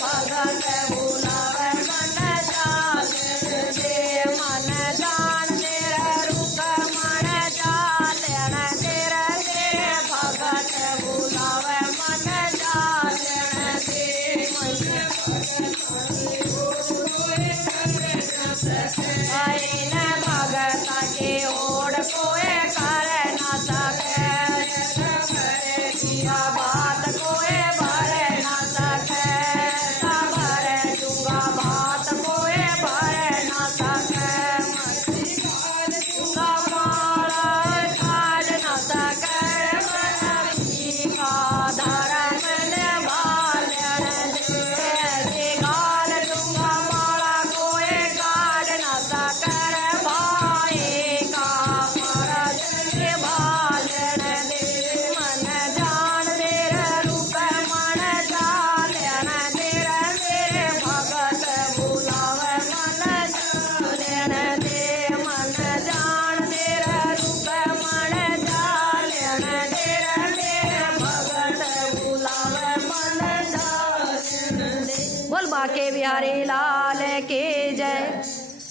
भगत इन भगत के ओढ़ कोई कर न सके बात कोई भर न सके भर दूंगा बात कोई भर न सके दूंगा माला खाल न सके का धर्म निभाल गाल दूंगा माला कोई काल न सकर भाई का फरज निभाल मन जान तेरे रूप मन जाल तेरे मेरे भगत बुलावे मन जान दे मन जान तेरे रूप मन जाल तेरे मेरे भगत बुलावे मन जान दे। बोल बाके बिहारी लाल की जय।